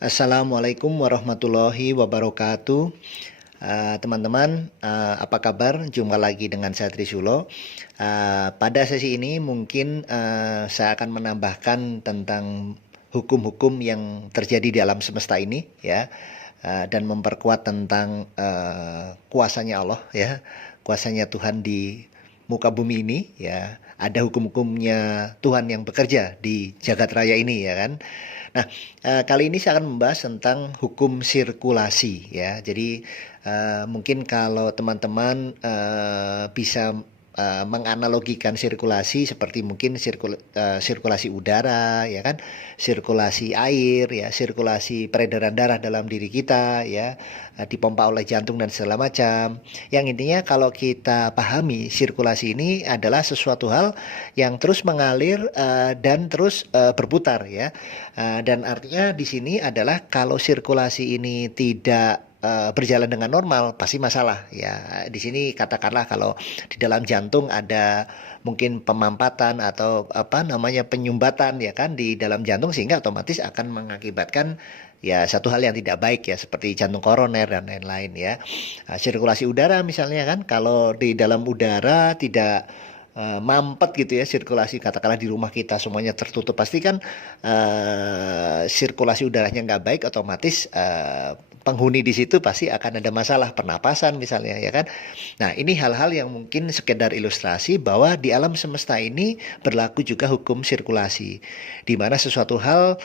Assalamualaikum warahmatullahi wabarakatuh. Teman-teman, apa kabar? Jumpa lagi dengan saya Trisulo. Pada sesi ini mungkin saya akan menambahkan tentang hukum-hukum yang terjadi di alam semesta ini, ya, dan memperkuat tentang kuasanya Allah, ya, kuasanya Tuhan di muka bumi ini, ya. Ada hukum-hukumnya Tuhan yang bekerja di jagat raya ini, ya kan. Nah, kali ini saya akan membahas tentang hukum sirkulasi, ya. Jadi mungkin kalau teman-teman bisa menganalogikan sirkulasi seperti mungkin sirkulasi udara, ya kan, sirkulasi air, ya, sirkulasi peredaran darah dalam diri kita, ya, dipompa oleh jantung dan segala macam. Yang intinya kalau kita pahami sirkulasi ini adalah sesuatu hal yang terus mengalir dan terus berputar, ya. Dan artinya di sini adalah kalau sirkulasi ini tidak berjalan dengan normal pasti masalah, ya. Di sini katakanlah kalau di dalam jantung ada mungkin pemampatan atau apa namanya penyumbatan, ya kan, di dalam jantung, sehingga otomatis akan mengakibatkan ya satu hal yang tidak baik, ya, seperti jantung koroner dan lain-lain, ya. Sirkulasi udara misalnya kan, kalau di dalam udara tidak mampet gitu, ya, sirkulasi katakanlah di rumah kita semuanya tertutup, pasti kan sirkulasi udaranya nggak baik, otomatis penghuni di situ pasti akan ada masalah pernapasan misalnya, ya kan. Nah, ini hal-hal yang mungkin sekedar ilustrasi bahwa di alam semesta ini berlaku juga hukum sirkulasi, di mana sesuatu hal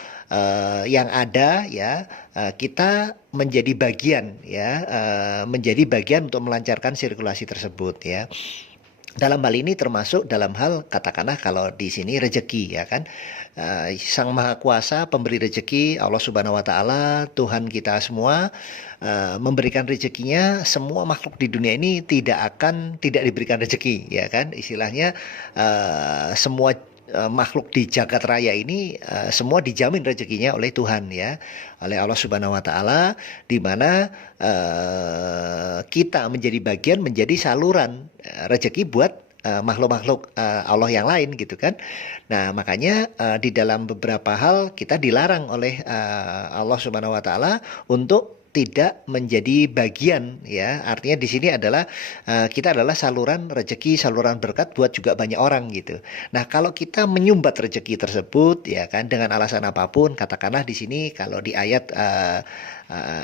yang ada, ya, kita menjadi bagian, ya, menjadi bagian untuk melancarkan sirkulasi tersebut, ya. Dalam hal ini termasuk dalam hal katakanlah kalau di sini rezeki, ya kan. Sang Maha Kuasa pemberi rezeki, Allah Subhanahu wa taala, Tuhan kita semua, memberikan rezekinya. Semua makhluk di dunia ini tidak diberikan rezeki, ya kan. Istilahnya semua makhluk di jagat raya ini semua dijamin rezekinya oleh Tuhan, ya, oleh Allah Subhanahu wa taala, di mana kita menjadi bagian, menjadi saluran rezeki buat makhluk-makhluk Allah yang lain, gitu kan. Nah, makanya di dalam beberapa hal kita dilarang oleh Allah Subhanahu wa taala untuk tidak menjadi bagian, ya. Artinya di sini adalah kita adalah saluran rezeki, saluran berkat buat juga banyak orang, gitu. Nah, kalau kita menyumbat rezeki tersebut, ya kan, dengan alasan apapun, katakanlah di sini kalau di ayat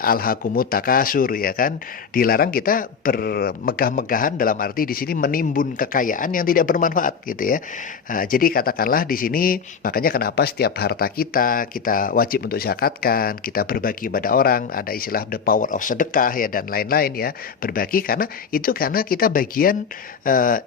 alhaakumut takasur, ya kan, dilarang kita bermegah-megahan, dalam arti di sini menimbun kekayaan yang tidak bermanfaat, gitu, ya. Jadi katakanlah di sini, makanya kenapa setiap harta kita wajib untuk zakatkan, kita berbagi pada orang, ada istilah the power of sedekah, ya, dan lain-lain, ya, berbagi, karena kita bagian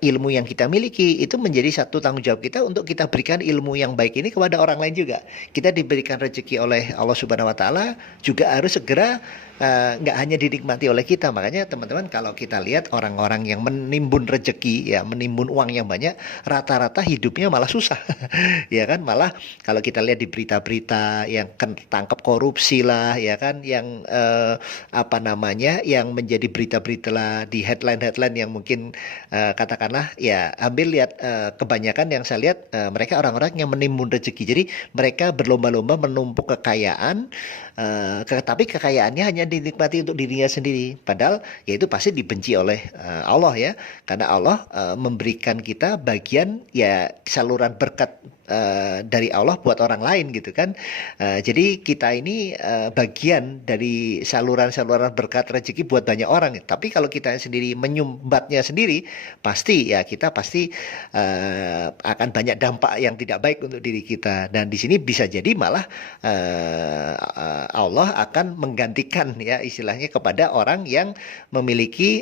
ilmu yang kita miliki itu menjadi satu tanggung jawab kita untuk kita berikan ilmu yang baik ini kepada orang lain juga. Kita diberikan rezeki oleh Allah Subhanahu wa taala, juga harus segera nggak hanya dinikmati oleh kita. Makanya teman-teman, kalau kita lihat orang-orang yang menimbun rezeki, ya, menimbun uang yang banyak, rata-rata hidupnya malah susah. Ya kan, malah kalau kita lihat di berita-berita yang tangkap korupsi lah, ya kan, yang apa namanya, yang menjadi berita-berita lah di headline-headline yang mungkin katakanlah, ya, ambil lihat kebanyakan yang saya lihat mereka orang-orang yang menimbun rezeki. Jadi mereka berlomba-lomba menumpuk kekayaan, tapi kekayaannya hanya dinikmati untuk dirinya sendiri, padahal ya itu pasti dibenci oleh Allah, ya, karena Allah memberikan kita bagian, ya, saluran berkat dari Allah buat orang lain, gitu kan. Jadi kita ini bagian dari saluran-saluran berkat rezeki buat banyak orang. Tapi kalau kita sendiri menyumbatnya sendiri, pasti, ya, kita pasti akan banyak dampak yang tidak baik untuk diri kita. Dan di sini bisa jadi malah Allah akan menggantikan, ya, istilahnya kepada orang yang memiliki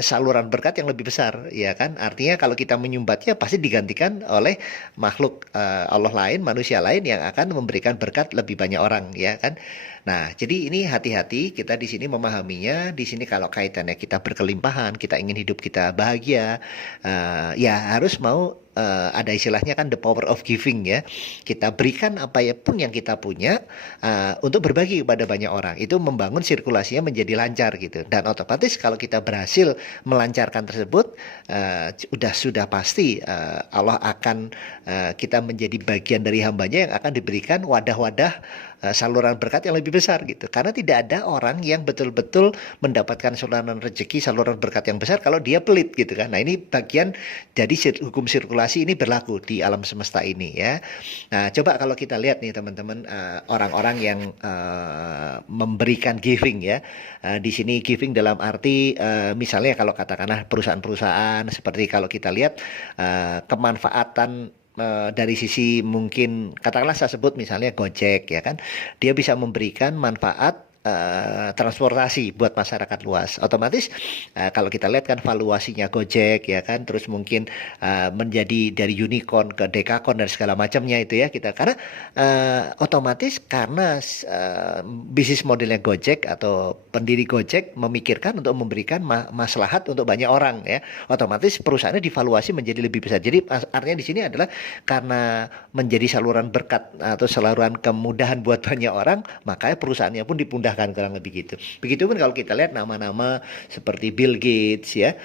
saluran berkat yang lebih besar, ya kan. Artinya kalau kita menyumbatnya pasti digantikan oleh makhluk Allah lain, manusia lain yang akan memberikan berkat lebih banyak orang, ya kan. Nah, jadi ini hati-hati kita di sini memahaminya. Di sini kalau kaitannya kita berkelimpahan, kita ingin hidup kita bahagia, ya harus mau ada istilahnya kan the power of giving, ya. Kita berikan apa ya pun yang kita punya untuk berbagi kepada banyak orang. Itu membangun sirkulasinya menjadi lancar, gitu. Dan otomatis kalau kita berhasil melancarkan tersebut, sudah pasti Allah akan kita menjadi bagian dari hambanya yang akan diberikan wadah-wadah saluran berkat yang lebih besar gitu. Karena tidak ada orang yang betul-betul mendapatkan saluran rezeki, saluran berkat yang besar kalau dia pelit gitu kan. Nah, ini bagian dari hukum sirkulasi ini berlaku di alam semesta ini ya. Nah, coba kalau kita lihat nih teman-teman, orang-orang yang memberikan giving ya. Di sini giving dalam arti misalnya kalau katakanlah perusahaan-perusahaan seperti kalau kita lihat kemanfaatan dari sisi mungkin katakanlah saya sebut misalnya Gojek ya kan, dia bisa memberikan manfaat transportasi buat masyarakat luas. Otomatis kalau kita lihat kan valuasinya Gojek ya kan, terus mungkin menjadi dari unicorn ke dekakorn dan segala macamnya itu ya kita, karena otomatis karena bisnis modelnya Gojek atau pendiri Gojek memikirkan untuk memberikan maslahat untuk banyak orang ya, otomatis perusahaannya divaluasi menjadi lebih besar. Jadi artinya di sini adalah karena menjadi saluran berkat atau saluran kemudahan buat banyak orang, makanya perusahaannya pun dipundahkan kurang lebih gitu. Begitupun kalau kita lihat nama-nama seperti Bill Gates ya.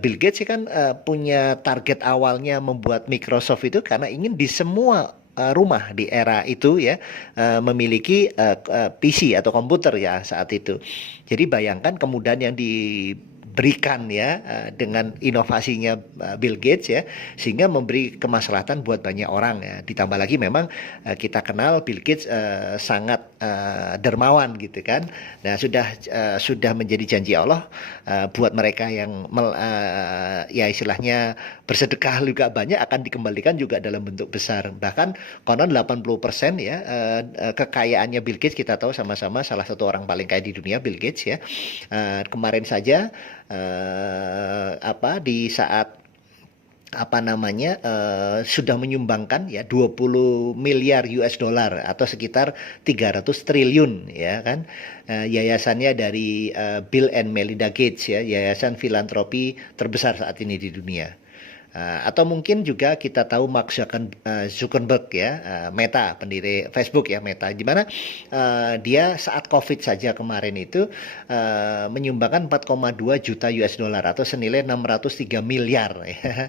Bill Gates kan punya target awalnya membuat Microsoft itu karena ingin di semua rumah di era itu ya memiliki PC atau komputer ya saat itu. Jadi bayangkan kemudahan yang diberikan ya dengan inovasinya Bill Gates ya, sehingga memberi kemaslahatan buat banyak orang ya. Ditambah lagi memang kita kenal Bill Gates sangat dermawan gitu kan. Nah, sudah menjadi janji Allah buat mereka yang ya istilahnya bersedekah juga banyak akan dikembalikan juga dalam bentuk besar. Bahkan konon 80% ya kekayaannya Bill Gates kita tahu sama-sama, salah satu orang paling kaya di dunia Bill Gates ya. Kemarin saja di saat sudah menyumbangkan ya 20 miliar US dollar atau sekitar 300 triliun ya kan, yayasannya dari Bill and Melinda Gates ya, yayasan filantropi terbesar saat ini di dunia. Atau mungkin juga kita tahu Mark Zuckerberg ya, Meta, pendiri Facebook ya, Meta, di mana dia saat COVID saja kemarin itu menyumbangkan 4,2 juta US dollar atau senilai 603 miliar ya,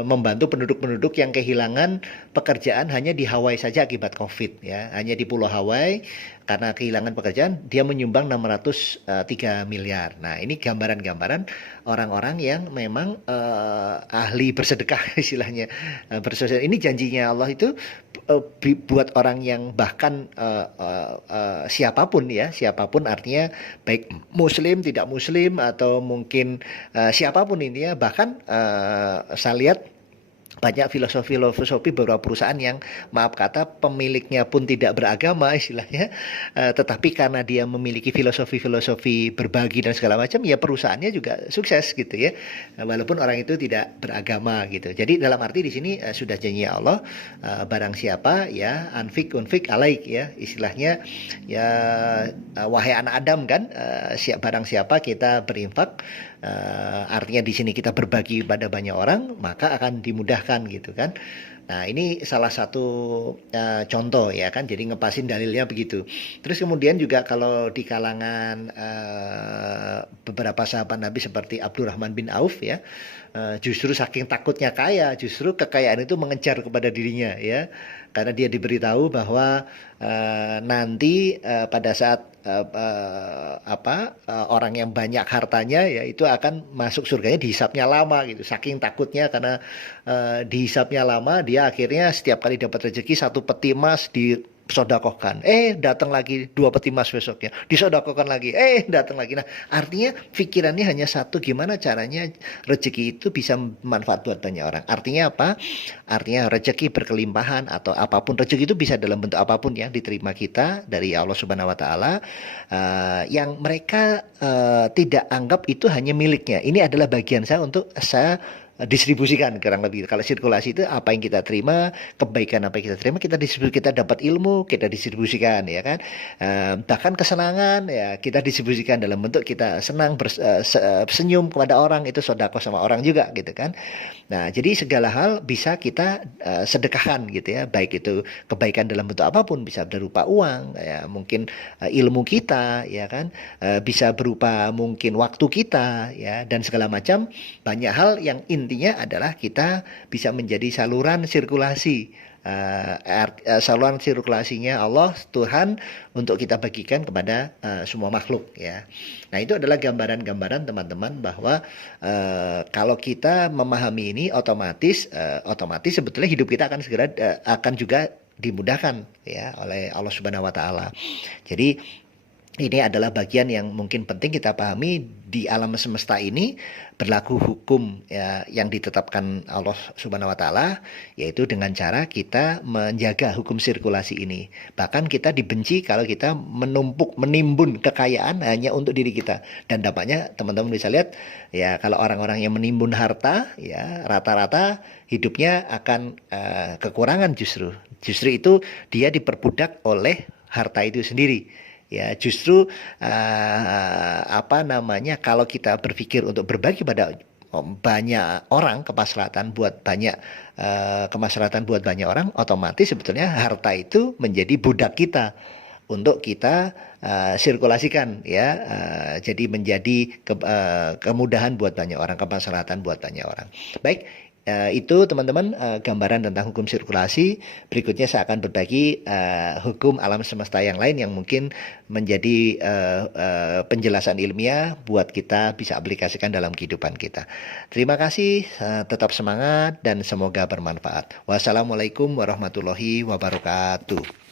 membantu penduduk-penduduk yang kehilangan pekerjaan hanya di Hawaii saja akibat COVID ya, hanya di Pulau Hawaii karena kehilangan pekerjaan dia menyumbang 603 miliar. Nah, ini gambaran-gambaran orang-orang yang memang ahli bersedekah istilahnya. Bersosial. Ini janjinya Allah itu buat orang yang bahkan siapapun ya, siapapun artinya baik muslim, tidak muslim atau mungkin siapapun ini ya, bahkan saya lihat banyak filosofi beberapa perusahaan yang maaf kata pemiliknya pun tidak beragama istilahnya, tetapi karena dia memiliki filosofi berbagi dan segala macam ya perusahaannya juga sukses gitu ya, walaupun orang itu tidak beragama gitu. Jadi dalam arti di sini sudah janji Allah, barang siapa ya unfik alaik ya, istilahnya ya wahai anak Adam kan, barang siapa kita berinfak, artinya di sini kita berbagi pada banyak orang maka akan dimudahkan gitu kan. Nah, ini salah satu contoh ya kan, jadi ngepasin dalilnya begitu. Terus kemudian juga kalau di kalangan beberapa sahabat Nabi seperti Abdurrahman bin Auf ya, justru saking takutnya kaya, justru kekayaan itu mengejar kepada dirinya ya, karena dia diberitahu bahwa nanti pada saat orang yang banyak hartanya ya itu akan masuk surganya dihisapnya lama gitu, saking takutnya karena dihisapnya lama dia akhirnya setiap kali dapat rezeki satu peti emas disodakohkan, datang lagi 2 peti emas besoknya disodakohkan lagi, datang lagi. Nah, artinya pikirannya hanya satu, gimana caranya rezeki itu bisa bermanfaat buat banyak orang. Artinya apa? Artinya rezeki berkelimpahan atau apapun, rezeki itu bisa dalam bentuk apapun ya diterima kita dari Allah Subhanahu Wa Taala, yang mereka tidak anggap itu hanya miliknya. Ini adalah bagian saya untuk saya distribusikan kurang lebih. Kalau sirkulasi itu apa yang kita terima, kebaikan apa yang kita terima, kita dapat ilmu, kita distribusikan ya kan. Bahkan kesenangan ya kita distribusikan dalam bentuk kita senang senyum kepada orang, itu sedekah sama orang juga gitu kan. Nah, jadi segala hal bisa kita sedekahkan gitu ya, baik itu kebaikan dalam bentuk apapun, bisa berupa uang ya, mungkin ilmu kita ya kan, bisa berupa mungkin waktu kita ya, dan segala macam banyak hal yang intinya adalah kita bisa menjadi saluran sirkulasi saluran sirkulasinya Allah Tuhan untuk kita bagikan kepada semua makhluk ya. Nah, itu adalah gambaran-gambaran teman-teman bahwa kalau kita memahami ini otomatis sebetulnya hidup kita akan segera akan juga dimudahkan ya oleh Allah Subhanahu wa taala. Jadi ini adalah bagian yang mungkin penting kita pahami. Di alam semesta ini berlaku hukum ya, yang ditetapkan Allah Subhanahu wa taala, yaitu dengan cara kita menjaga hukum sirkulasi ini. Bahkan kita dibenci kalau kita menimbun kekayaan hanya untuk diri kita. Dan dampaknya teman-teman bisa lihat ya, kalau orang-orang yang menimbun harta ya rata-rata hidupnya akan kekurangan justru. Justru itu dia diperbudak oleh harta itu sendiri. Ya, justru kalau kita berpikir untuk berbagi pada banyak orang, kemaslahatan buat banyak orang, otomatis sebetulnya harta itu menjadi budak kita untuk kita sirkulasikan ya, jadi menjadi kemudahan buat banyak orang, kemaslahatan buat banyak orang. Baik, itu teman-teman gambaran tentang hukum sirkulasi. Berikutnya saya akan berbagi hukum alam semesta yang lain yang mungkin menjadi penjelasan ilmiah buat kita bisa aplikasikan dalam kehidupan kita. Terima kasih, tetap semangat dan semoga bermanfaat. Wassalamualaikum warahmatullahi wabarakatuh.